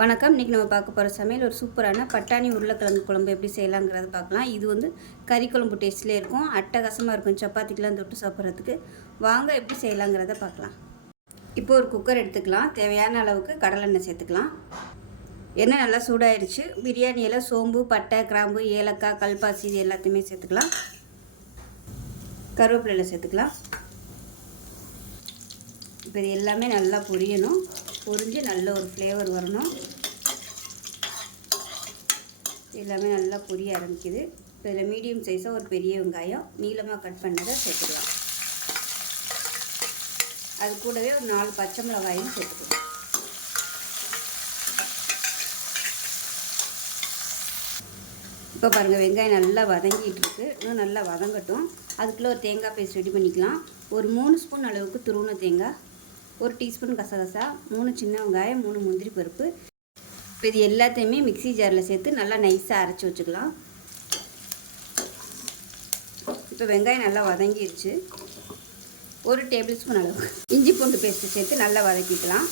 வணக்கம். இன்றைக்கி நம்ம பார்க்க போகிற சமையல் ஒரு சூப்பரான பட்டாணி உருளைக்கிழங்கு குழம்பு எப்படி செய்யலாங்கிறத பார்க்கலாம். இது வந்து கறி குழம்பு டேஸ்ட்லேயே இருக்கும், அட்டகாசமாக இருக்கும் சப்பாத்திக்கெலாம் தொட்டு சாப்பிட்றதுக்கு. வாங்க எப்படி செய்யலாங்கிறத பார்க்கலாம். இப்போ ஒரு குக்கர் எடுத்துக்கலாம். தேவையான அளவுக்கு கடலெண்ணெய் சேர்த்துக்கலாம். எண்ணெய் நல்லா சூடாயிருச்சு. பிரியாணியில் சோம்பு, பட்டை, கிராம்பு, ஏலக்காய், கல்பாசி இது எல்லாத்தையுமே சேர்த்துக்கலாம். கருவேப்பிலையில் சேர்த்துக்கலாம். இப்போ இது எல்லாமே நல்லா பொரியணும். பொரிஞ்சு நல்ல ஒரு ஃப்ளேவர் வரணும். எல்லாமே நல்லா பொரிய ஆரம்பிக்குது. இப்போ இதில் மீடியம் சைஸாக ஒரு பெரிய வெங்காயம் நீளமாக கட் பண்ணதை சேர்த்துக்கலாம். அது கூடவே ஒரு 4 பச்சை மிளகாயும் சேர்த்துக்கலாம். இப்போ பாருங்கள், வெங்காயம் நல்லா வதங்கிட்டு இருக்கு. இன்னும் நல்லா வதங்கட்டும். அதுக்குள்ளே ஒரு தேங்காய் பேஸ்ட் ரெடி பண்ணிக்கலாம். ஒரு 3 ஸ்பூன் அளவுக்கு துருவின தேங்காய், 1 டீஸ்பூன் கசகசா, 3 சின்ன வெங்காயம், 3 முந்திரி பருப்பு. இப்போ இது எல்லாத்தையுமே மிக்ஸி ஜாரில் சேர்த்து நல்லா நைஸாக அரைச்சி வச்சுக்கலாம். இப்போ வெங்காயம் நல்லா வதங்கிடுச்சு. 1 டேபிள் ஸ்பூன் அளவு இஞ்சி பூண்டு பேஸ்ட்டு சேர்த்து நல்லா வதக்கிக்கலாம்.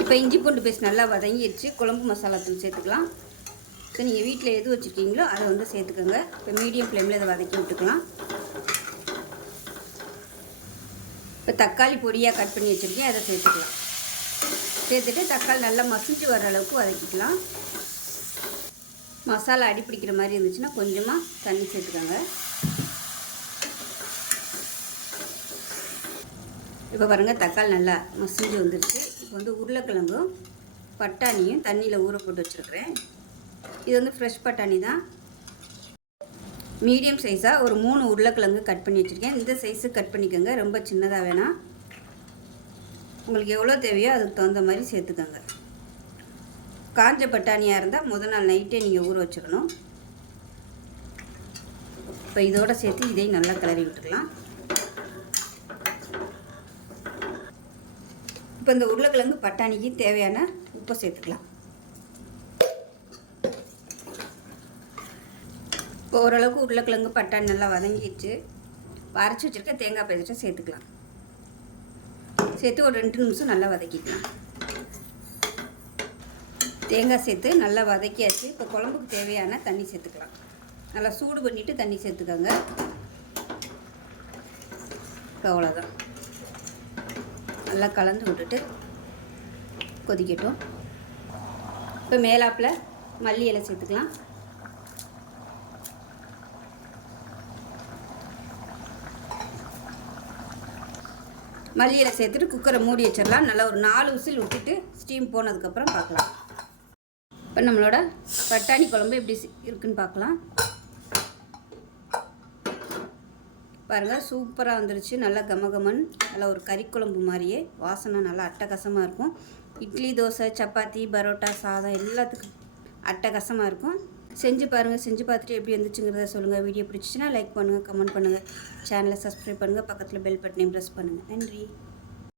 இப்போ இஞ்சி பூண்டு பேஸ்ட் நல்லா வதங்கிடுச்சு. குழம்பு மசாலா தூள் சேர்த்துக்கலாம். ஸோ நீங்கள் வீட்டில் எது வச்சுருக்கீங்களோ அதை வந்து சேர்த்துக்கோங்க. இப்போ மீடியம் ஃப்ளேமில் அதை வதக்கி விட்டுக்கலாம். இப்போ தக்காளி பொடியாக கட் பண்ணி வச்சுருக்கேன், அதை சேர்த்துக்கலாம். சேர்த்துட்டு தக்காளி நல்லா மசிஞ்சு வர அளவுக்கு வதக்கிக்கலாம். மசாலா அடி பிடிக்கிற மாதிரி இருந்துச்சுன்னா கொஞ்சமாக தண்ணி சேர்த்துக்கோங்க. இப்போ பாருங்கள், தக்காளி நல்லா மசிஞ்சு வந்துடுச்சு. இப்போ வந்து உருளைக்கிழங்கும் பட்டாணியும் தண்ணியில் ஊற போட்டு வச்சுருக்கிறேன். இது வந்து ஃப்ரெஷ் பட்டாணி தான். மீடியம் சைஸாக ஒரு 3 உருளைக்கிழங்கு கட் பண்ணி வச்சுருக்கேன். இந்த சைஸு கட் பண்ணிக்கோங்க, ரொம்ப சின்னதாக வேணாம். உங்களுக்கு எவ்வளோ தேவையோ அதுக்கு தகுந்த மாதிரி சேர்த்துக்கோங்க. காஞ்ச பட்டாணியாக இருந்தால் முதல் நாள் நைட்டே நீங்கள் ஊற வச்சுக்கணும். இப்போ இதோடு சேர்த்து இதையும் நல்லா கிளறி விட்டுக்கலாம். இப்போ இந்த உருளைக்கிழங்கு பட்டாணிக்கு தேவையான உப்பை சேர்த்துக்கலாம். இப்போ ஓரளவுக்கு உருளைக்கிழங்கு பட்டாணி நல்லா வதங்கிடுச்சு. அரைச்சி வச்சுருக்க தேங்காய் பேஸ்ட்டை சேர்த்துக்கலாம். சேர்த்து ஒரு 2 நிமிஷம் நல்லா வதக்கிக்கலாம். தேங்காய் சேர்த்து நல்லா வதக்கியாச்சு. இப்போ குழம்புக்கு தேவையான தண்ணி சேர்த்துக்கலாம். நல்லா சூடு பண்ணிவிட்டு தண்ணி சேர்த்துக்கோங்க. அவ்வளோதான். நல்லா கலந்து விட்டுட்டு கொதிக்கட்டும். இப்போ மேலாப்பில் மல்லி இலை சேர்த்துக்கலாம். மல்லி இலை சேர்த்துட்டு குக்கரை மூடி வச்சிடலாம். நல்லா ஒரு 4 விசில் விட்டுட்டு ஸ்டீம் போனதுக்கப்புறம் பார்க்கலாம். இப்போ நம்மளோட பட்டாணி குழம்பு எப்படி இருக்குன்னு பார்க்கலாம். பாருங்கள், சூப்பராக வந்துருச்சு. நல்லா கமகமன், நல்லா ஒரு கறி குழம்பு மாதிரியே வாசனை நல்லா அட்டகாசமாக இருக்கும். இட்லி, தோசை, சப்பாத்தி, பரோட்டா, சாதம் எல்லாத்துக்கும் அட்டகாசமாக இருக்கும். செஞ்சு பாருங்கள். செஞ்சு பார்த்துட்டு எப்படி வந்துச்சுங்கிறத சொல்லுங்கள். வீடியோ பிடிச்சிச்சின்னா லைக் பண்ணுங்கள், கமெண்ட் பண்ணுங்கள், சேனலை சப்ஸ்கிரைப் பண்ணுங்கள், பக்கத்தில் பெல் பட்டனையும் ப்ரெஸ் பண்ணுங்கள். நன்றி.